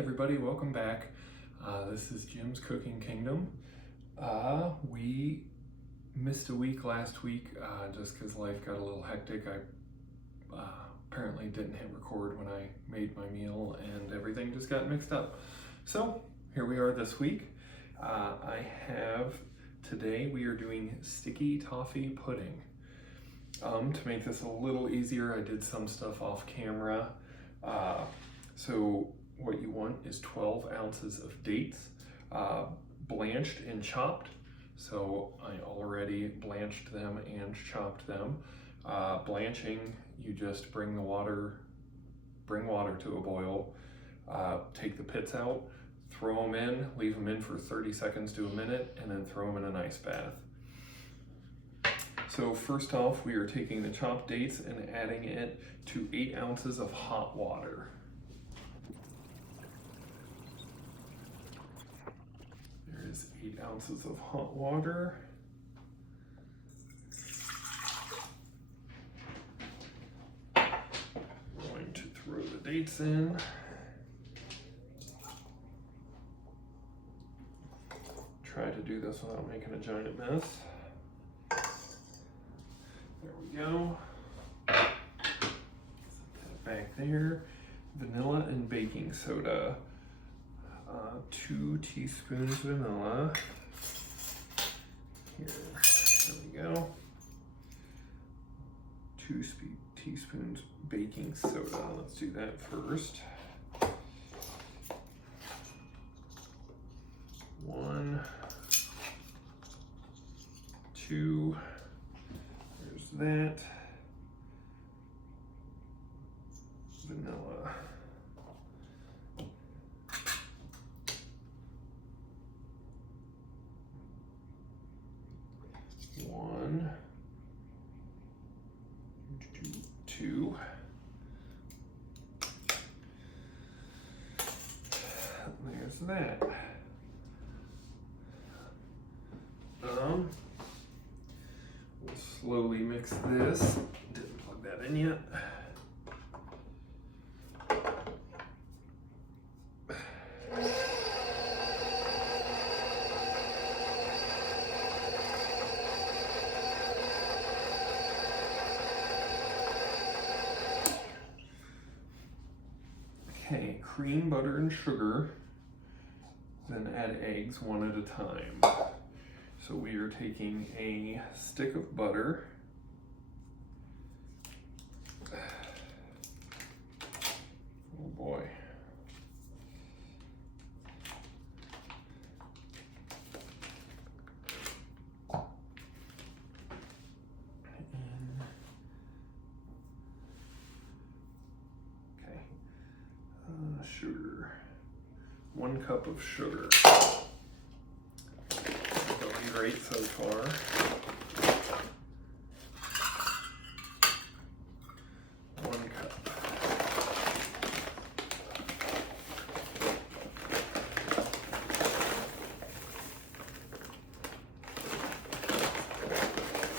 everybody, welcome back. This is Jim's Cooking Kingdom. We missed a week last week just because life got a little hectic. I apparently didn't hit record when I made my meal and everything just got mixed up. So here we are this week. Today we are doing sticky toffee pudding. To make this a little easier, I did some stuff off camera. So what you want is 12 ounces of dates, blanched and chopped. So I already blanched them and chopped them. Blanching, you just bring water to a boil, take the pits out, throw them in, leave them in for 30 seconds to a minute, and then throw them in an ice bath. So first off, we are taking the chopped dates and adding it to 8 ounces of hot water. There is 8 ounces of hot water. Going to throw the dates in. Try to do this without making a giant mess. There we go. Set that back there. Vanilla and baking soda. 2 teaspoons vanilla. Here, there we go. 2 teaspoons baking soda. Let's do that first. 1, 2. There's that. Vanilla. 1, 2. There's that. We'll slowly mix this. Didn't plug that in yet. Okay, cream, butter, and sugar. Then add eggs one at a time. So we are taking a stick of butter. Oh boy. Okay. Sugar. 1 cup of sugar. Going great so far. 1 cup.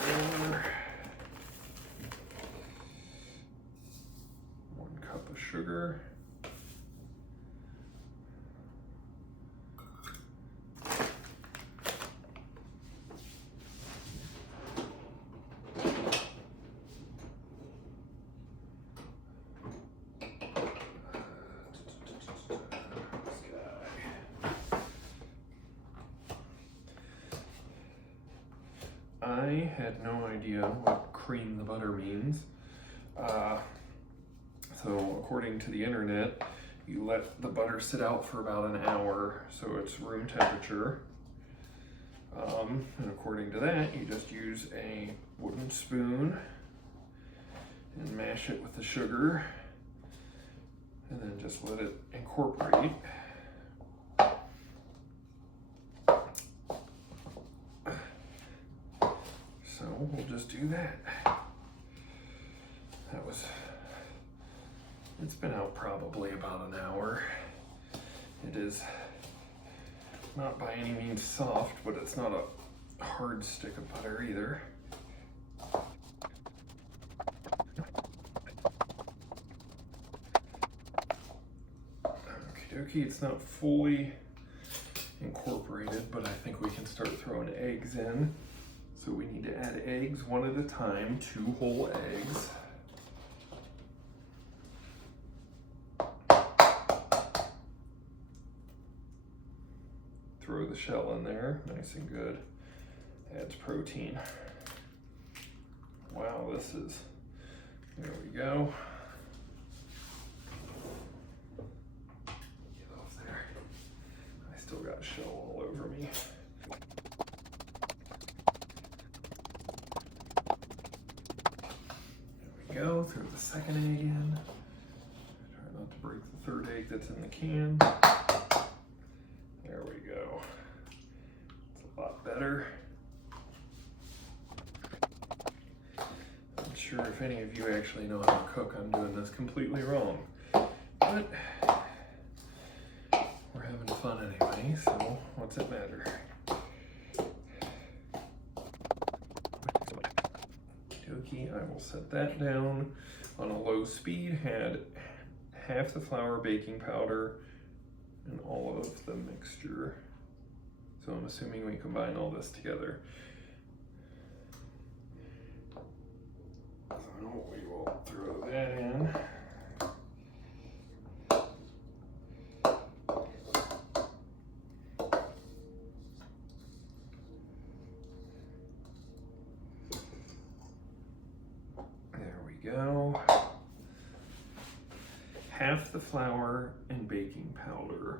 More. 1 cup of sugar. I had no idea what cream the butter means. So according to the internet, you let the butter sit out for about an hour, so it's room temperature. And according to that, you just use a wooden spoon and mash it with the sugar, and then just let it incorporate. So we'll just do that. It's been out probably about an hour. It is not by any means soft, but it's not a hard stick of butter either. Okay. dokie, it's not fully incorporated, but I think we can start throwing eggs in. So we need to add eggs one at a time, 2 whole eggs. Throw the shell in there, nice and good. Adds protein. Wow, this is, there we go. Get off there. I still got shell all over me. There we go, throw the second egg in. Try not to break the 3rd egg that's in the can. There we go. It's a lot better. Not sure if any of you actually know how to cook. I'm doing this completely wrong. But we're having fun anyway, so what's it matter? Okey-dokey, I will set that down on a low speed. Had half the flour, baking powder, and all of the mixture. So I'm assuming we combine all this together. So we will throw that in. There we go. Half the flour and baking powder.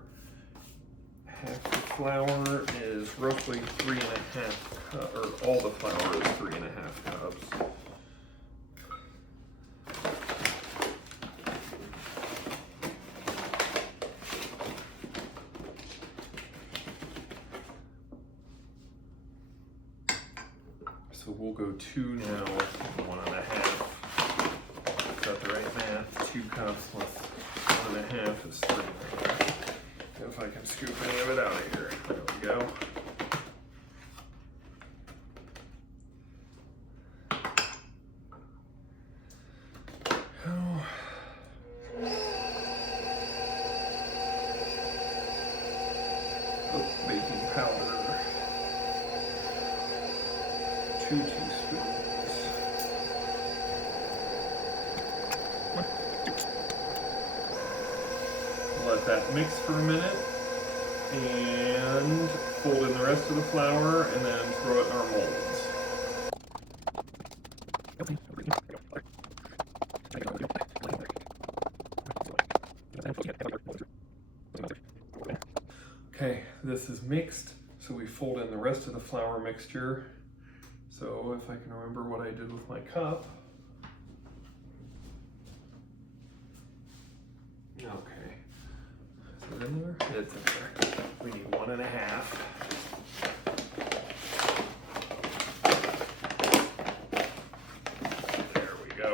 Half the flour is roughly 3.5 cups, or all the flour is 3.5 cups. So we'll go 2 now, 1.5. Is that the right math? 2 cups plus 1.5 is 3.5. If I can scoop any of it out of here. There we go. Oh, baking powder. 2 teaspoons. Let that mix for a minute and fold in the rest of the flour and then throw it in our molds. Okay, this is mixed, so we fold in the rest of the flour mixture. So if I can remember what I did with my cup. Okay. Is it in there? It's in there. We need 1.5. There we go.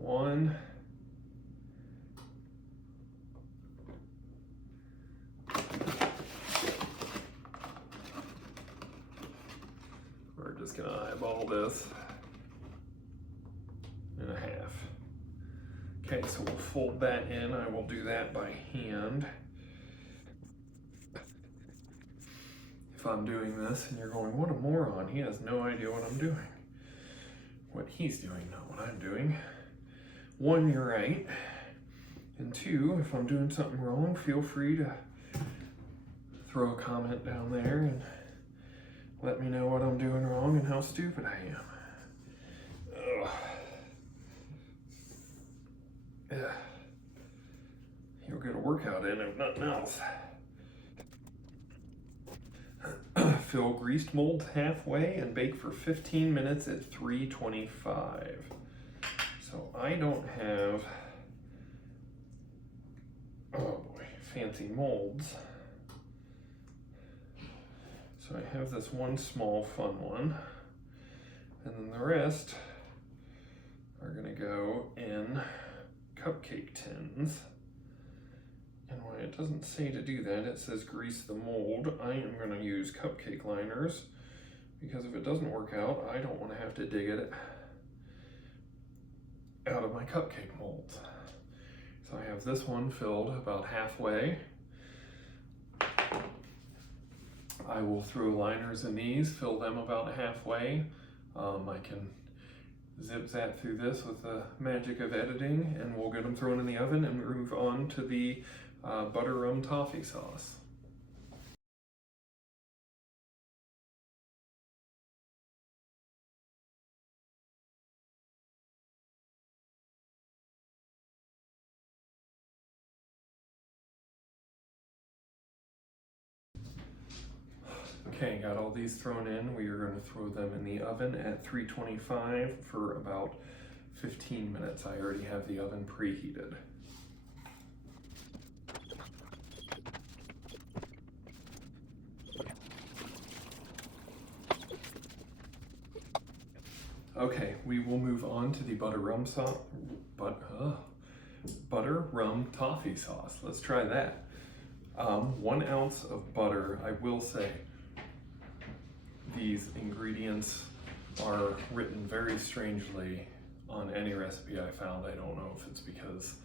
1. We're just gonna eyeball this. 1.5. Okay, so we'll fold that in. I will do that by hand. If I'm doing this and you're going, what a moron, he has no idea what I'm doing. What he's doing, not what I'm doing. 1, you're right. And 2, if I'm doing something wrong, feel free to throw a comment down there and let me know what I'm doing wrong and how stupid I am. Ugh. Yeah. You'll get a workout in if nothing else. Fill greased molds halfway and bake for 15 minutes at 325. So I don't have, oh boy, fancy molds. So I have this one small fun one, and then the rest are gonna go in cupcake tins. And when it doesn't say to do that, it says grease the mold. I am gonna use cupcake liners because if it doesn't work out, I don't wanna have to dig it out of my cupcake molds. So I have this one filled about halfway. I will throw liners in these, fill them about halfway. I can zip zap through this with the magic of editing, and we'll get them thrown in the oven and move on to the butter rum toffee sauce. Okay, got all these thrown in. We are going to throw them in the oven at 325 for about 15 minutes. I already have the oven preheated. Okay, we will move on to the butter rum toffee sauce. Let's try that. 1 ounce of butter. I will say these ingredients are written very strangely on any recipe I found. I don't know if it's because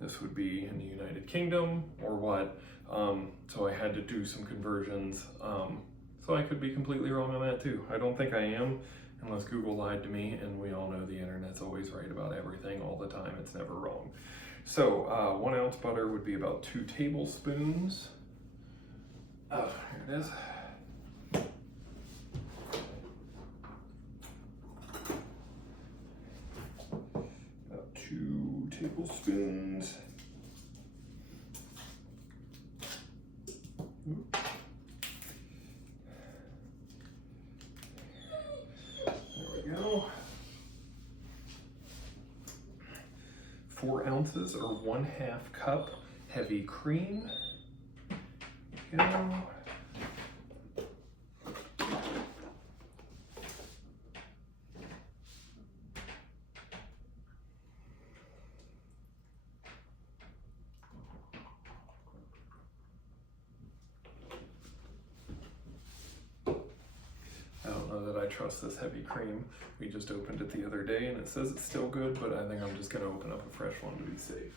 this would be in the United Kingdom or what. So I had to do some conversions. So I could be completely wrong on that too. I don't think I am, unless Google lied to me, and we all know the internet's always right about everything all the time. It's never wrong. So 1 ounce butter would be about 2 tablespoons. Oh, here it is. About 2 tablespoons. There we go. 4 ounces or 1/2 cup heavy cream. There we go. I don't know that I trust this heavy cream. We just opened it the other day and it says it's still good, but I think I'm just gonna open up a fresh one to be safe.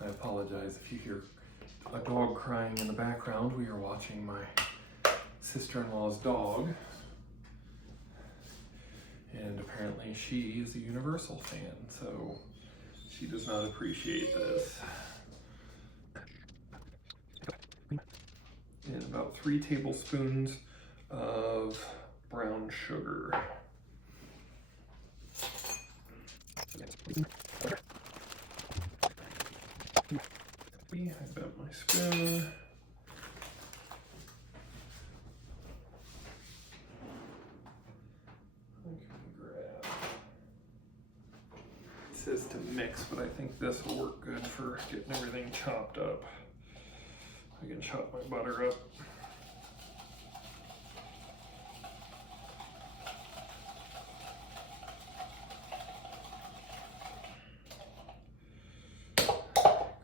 I apologize if you hear a dog crying in the background. We are watching my sister-in-law's dog. And apparently she is a Universal fan, so she does not appreciate this. And about 3 tablespoons of brown sugar. I've got my spoon. It says to mix, but I think this will work good for getting everything chopped up. I can chop my butter up.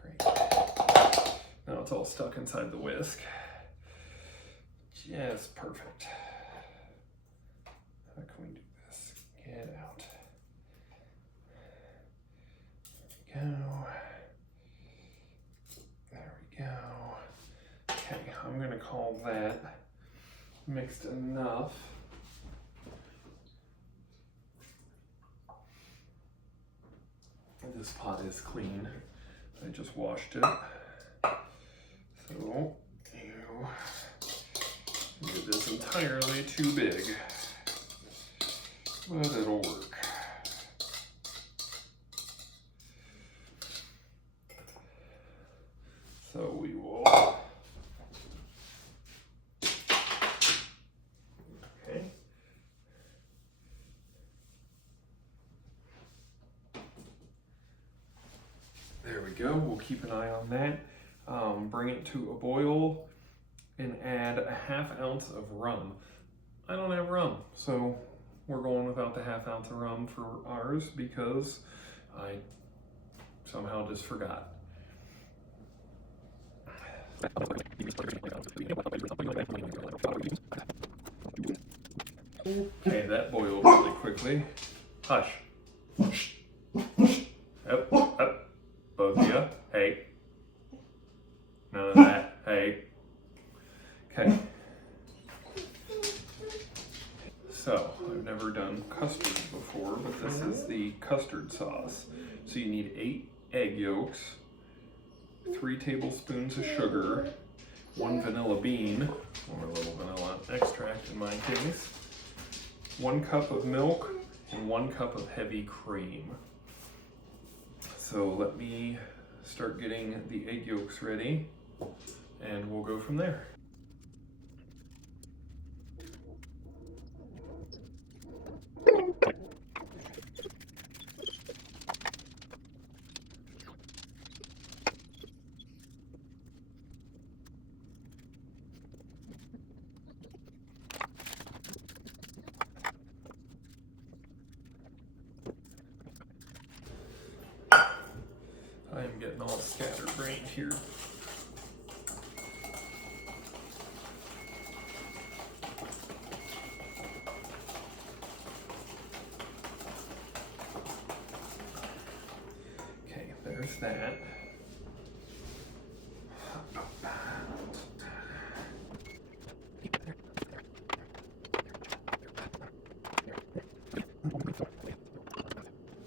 Great. Now it's all stuck inside the whisk. Just perfect. How can we do this? Get out. There we go. There we go. Okay, I'm going to call that mixed enough. This pot is clean. I just washed it. So, it is entirely too big, but it'll work. So we will. Okay. There we go. We'll keep an eye on that. Bring it to a boil and add a 1/2 ounce of rum. I don't have rum, so we're going without the 1/2 ounce of rum for ours because I somehow just forgot. Okay, that boiled really quickly. Hush. Up, up. Both of you. Hey. None of that. Hey. Okay. So, I've never done custard before, but this is the custard sauce. So you need 8 egg yolks, 3 tablespoons of sugar, 1 vanilla bean, or a little vanilla extract in my case, 1 cup of milk, and 1 cup of heavy cream. So let me start getting the egg yolks ready, and we'll go from there. I am getting all scatterbrained here. Okay, there's that.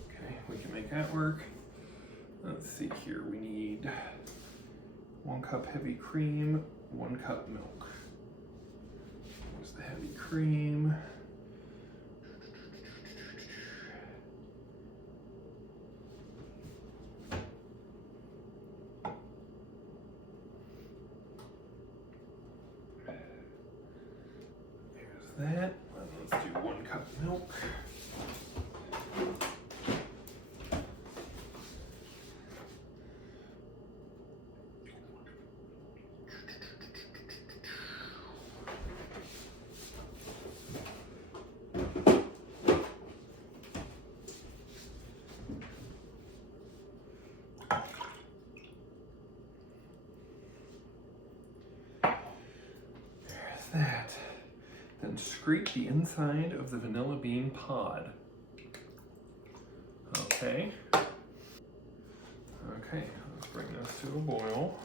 Okay, we can make that work. Let's see here, we need 1 cup heavy cream, 1 cup milk. There's the heavy cream. There's that. Let's do 1 cup milk. That. Then scrape the inside of the vanilla bean pod. Okay. Okay, let's bring this to a boil.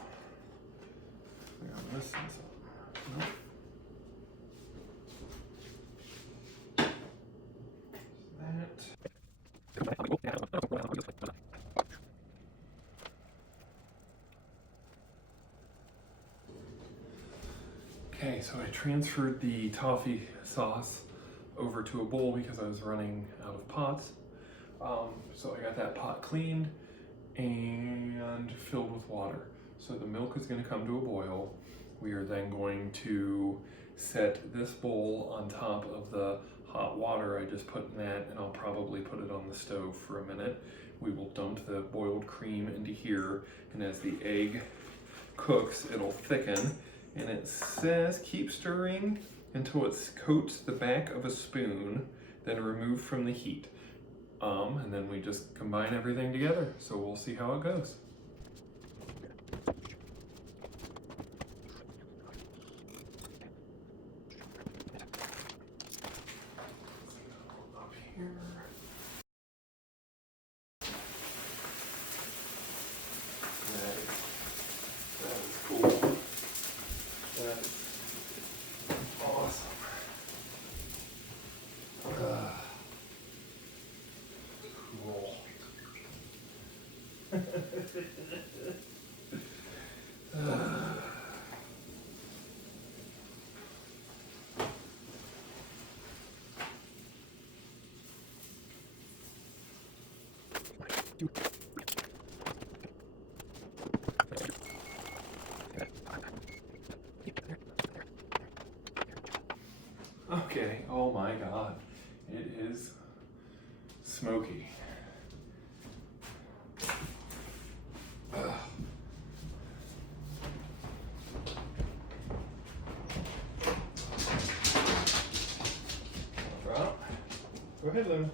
I think I'm missing something. Nope. That. Okay, so I transferred the toffee sauce over to a bowl because I was running out of pots. So I got that pot cleaned and filled with water. So the milk is going to come to a boil. We are then going to set this bowl on top of the hot water I just put in that, and I'll probably put it on the stove for a minute. We will dump the boiled cream into here, and as the egg cooks, it'll thicken. And it says keep stirring until it coats the back of a spoon, then remove from the heat. And then we just combine everything together. So we'll see how it goes. Up here. That is cool. That is awesome. Cool. Okay, oh my god, it is smoky. Drop. Go ahead, Luna.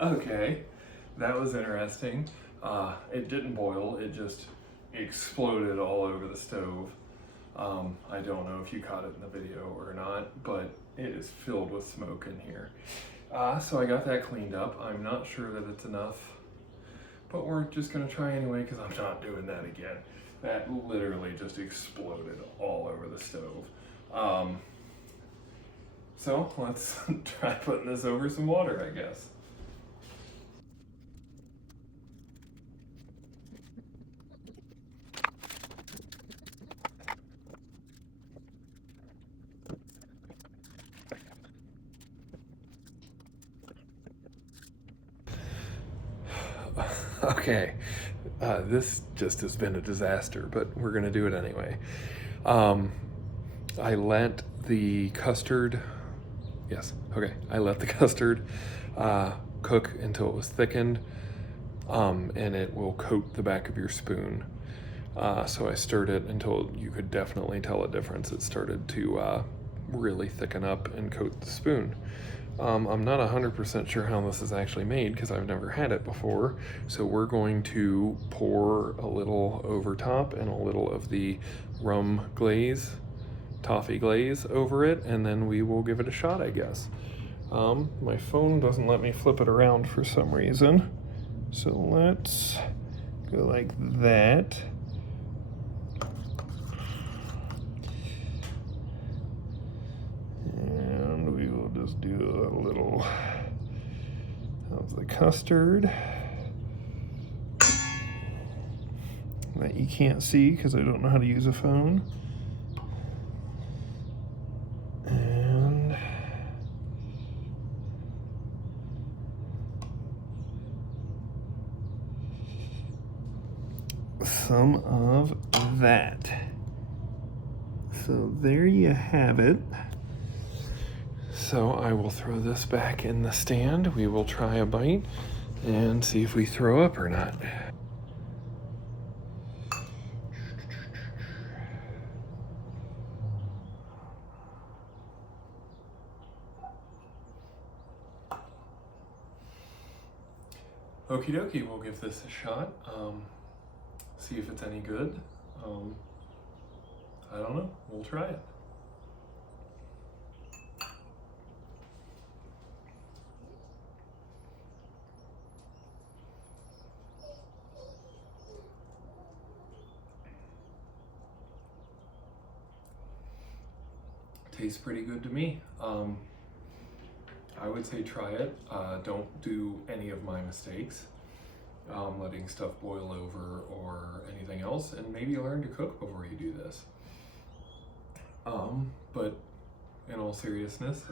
Okay, that that was interesting. It didn't boil, it just exploded all over the stove. I don't know if you caught it in the video or not, but it is filled with smoke in here. So I got that cleaned up. I'm not sure that it's enough, but we're just gonna try anyway because I'm not doing that again. That literally just exploded all over the stove. So let's try putting this over some water, I guess. Okay, this just has been a disaster, but we're gonna do it anyway. I let the custard, I let the custard cook until it was thickened, and it will coat the back of your spoon. So I stirred it until you could definitely tell a difference. It started to really thicken up and coat the spoon. I'm not 100% sure how this is actually made because I've never had it before. So we're going to pour a little over top and a little of the rum glaze, toffee glaze over it, and then we will give it a shot, I guess. My phone doesn't let me flip it around for some reason. So let's go like that. Just do a little of the custard that you can't see because I don't know how to use a phone. And some of that. So there you have it. So I will throw this back in the stand. We will try a bite and see if we throw up or not. Okie dokie, we'll give this a shot. See if it's any good. I don't know, we'll try it. Tastes pretty good to me. I would say try it. Don't do any of my mistakes, letting stuff boil over or anything else, and maybe learn to cook before you do this. But in all seriousness,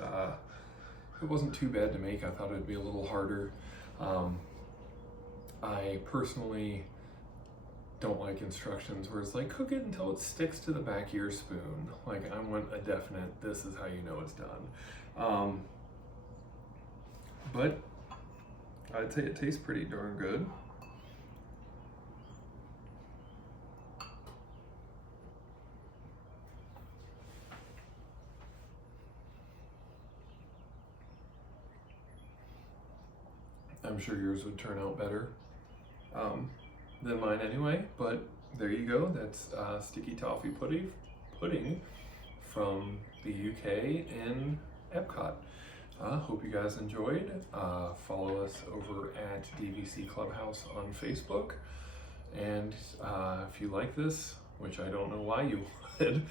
it wasn't too bad to make. I thought it'd be a little harder. I personally don't like instructions where it's like, cook it until it sticks to the back of your spoon. Like, I want a definite, this is how you know it's done. But I'd say it tastes pretty darn good. I'm sure yours would turn out better than mine anyway, but there you go. That's sticky toffee pudding from the UK in EPCOT. Hope you guys enjoyed. Follow us over at DVC Clubhouse on Facebook. And if you like this, which I don't know why you would,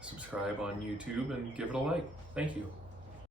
subscribe on YouTube and give it a like. Thank you.